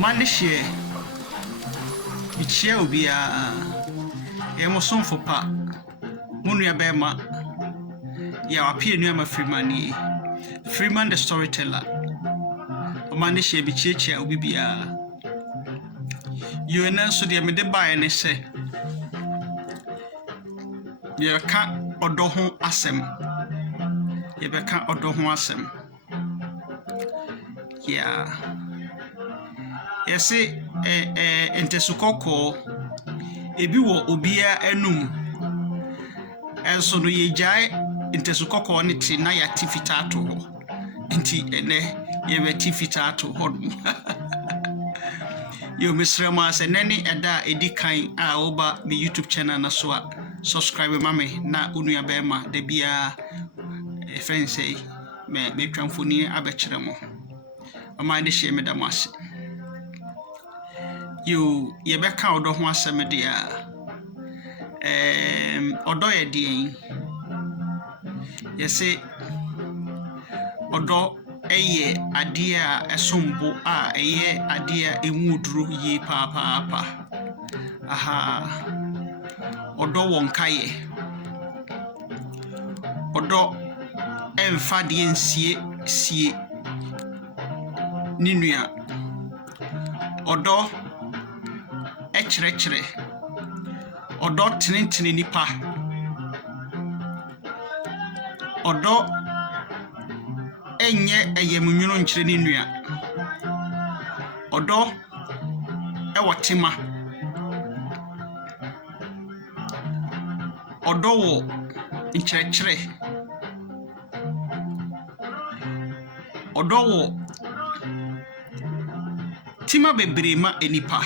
Amande share. Bichia obia. Emoson for pa. Munu ya bema. Ya wapie nuama Freeman. Freeman the storyteller. Amande share bichia obibia. You and so the me de buy and say. Yebeka odo ho asem. Yebeka odo ho asem. Yeah. Yesi entesukoko ebi wo obia enum. Enso no yejai entesukoko ne ti na ya tifita to ho. Enti ene yebe tifita to ho. Yo misrema se nani eda edikan a oba me YouTube channel na so a subscribe mame na unua bema de bia friends say me twamfoni abekire mo ama de hye me da mase yo ye beka odo ho asem de a odo ye de ye say odo eye ade a esombo a eye ade a emuduro ye pa aha odo wonkaye odo emfa de ensie ninua odo echrekere odo tinintini nipa odo enye eyemunwunu nkyere ninua odo ewotima odo wo nkyrekere odo wo tima bebrema enipa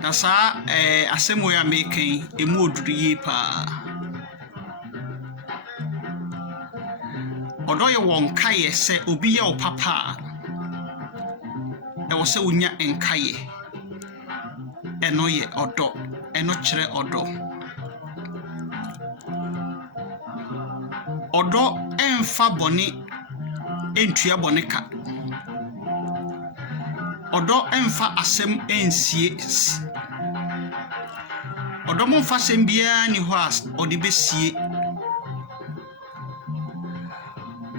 na sa asemo ya meken emu oduriye pa odo ye wonkaye se obi ye opapa e wo se unya enkaye eno ye odo eno kire odo emfa boni entua boni ka odo emfa asem ensie odo mo fa sem bia ni ho as odi besie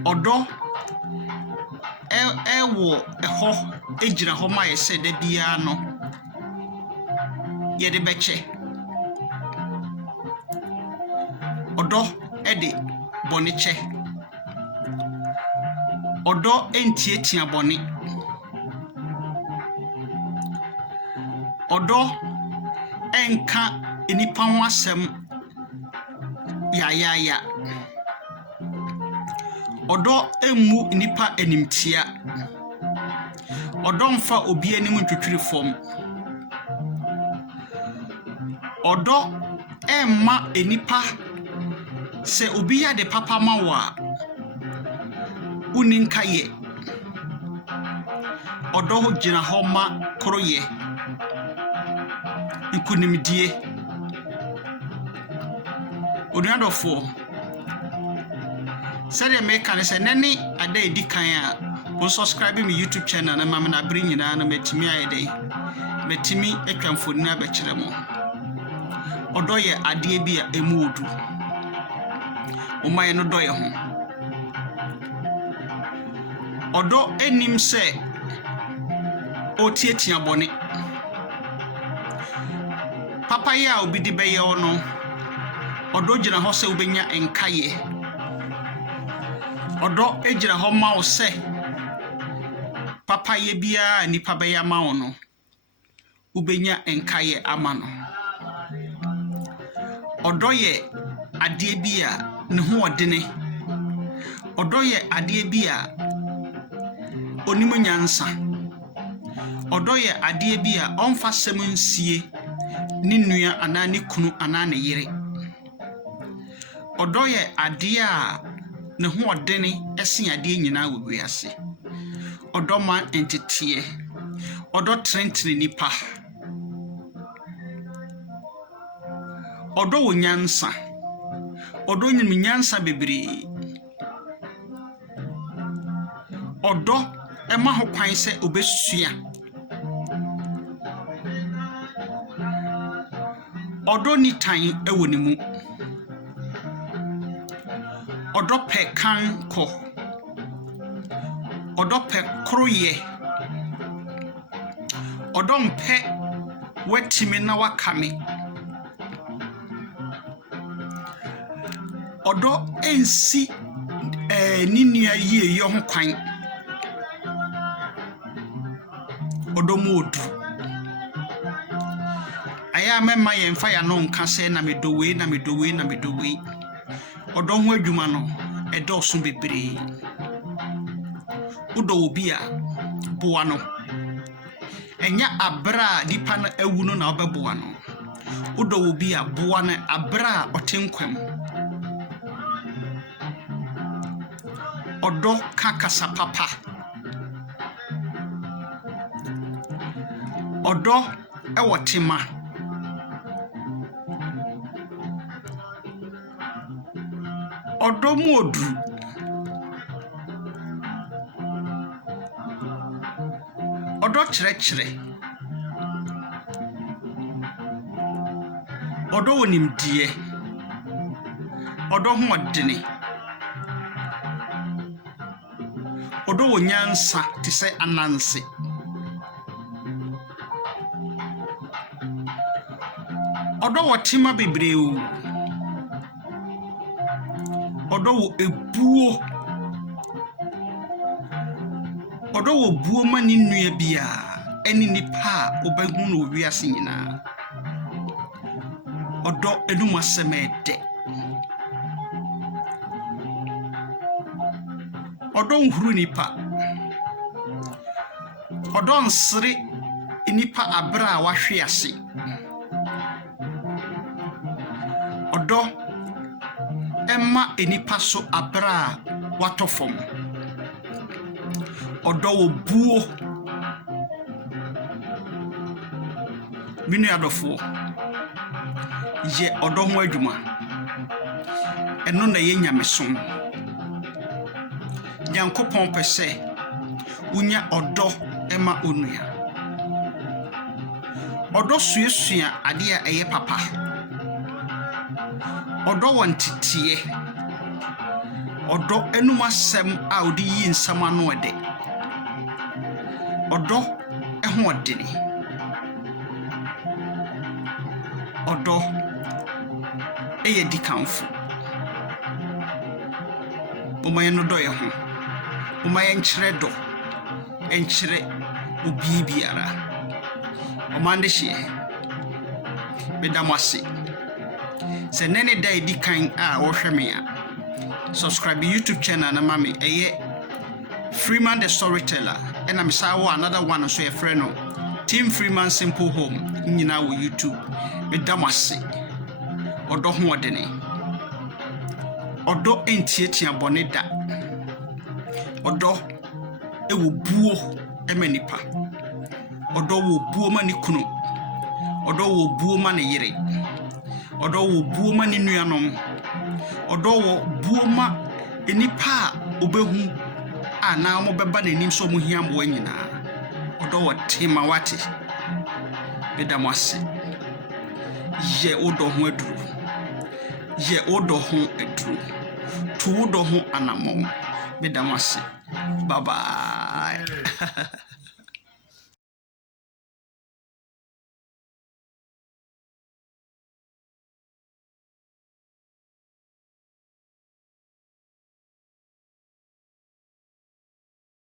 odo wo eho ejira ho ma yese da bia no ye de beche odo ede boniche odo entietia boni odo enka enipa ho asem ya odo emu enipa enimtia odo mfa obi anim ntwetwere fom odo emma enipa se obi ya de papa mawa uninkaye odo ho gina ho ma koroye ikunimdie oduadofo sare me kan se nani ada edikan a won subscribe me YouTube channel na mama na bring nyina na metimi ayede metimi etwamfoni na bekire mo odo ye ade bia emuodu omaye no doye ho odo enim se otietia bone papa ya obidi beye ono odo gina ho se ubenya enkaye odo ejira ho ma wo se papa ye bia nipa beye ma wo no ubenya enkaye ama no odo ye ade bia ne ho odene odo ye ade bia onimo nyansa odo ye ade bia onfa sem nsie ni nua ana ni kunu ana ne yire odo ye ade a ne ho odene esen ade nyina wo wiase odo man entity odo trentri nipa odo wo nyansa odo nyim nyansa bebre odo ema ho kwan se obesua odo ni tan ewo ni mu odo pe kan ko odo pe kroye odo mpe wetimi na wakame odo ensi ninua ye ho kwan odo modu aya mema ye mfa ya no nka se na medowe odo ho adwuma no edo so bebre udo obi a boa no enya abra dipa na awu no na obeboa no udo obi a boa na abra otenkwam odo kakasa papa odo ewotima odo modu odo kyerɛkyerɛ odo wonimdie odo hoɔdene odo wonyansa te sɛ ananse odo wotima bebree odo wo ebuo odo wo buo mani nnua bia eni nipa obahu no wiase nyina odo enuma semede odo nhuru nipa odo nsere nipa abra wahwe ase odo emma enipa so abra watofom odo wo buo minu adofo ye odo ho adwuma eno na ye nyamesom Nyankopon pese unya odo ema onua odo suesua ade a eye papa odo wantitie odo enumasem a odi yi nsama no ede odo eho odene odo eye dikanfo omaye no do ye ho omaye nkyere do enkyere obi biara omande hye bedamase se nene dai dikan a wo hwe me a subscribe YouTube channel na mami eye Freeman the Storyteller and I'm saw another one so your friend no Team Freeman Simple Home nyina wo YouTube bedamase odo ho odene odo entietia boneda odo ewo buo emanipa odo wo buo mani kunu odo wo buo mani yire odo wo buo mani nuanom odo wo buo ma enipa obehu ana mo beba nanim so mo hia mo anyina odo wo tema wate bedamase ye odo ho aduru ye odo ho aduru tu odo ho anamo bedamase bye bye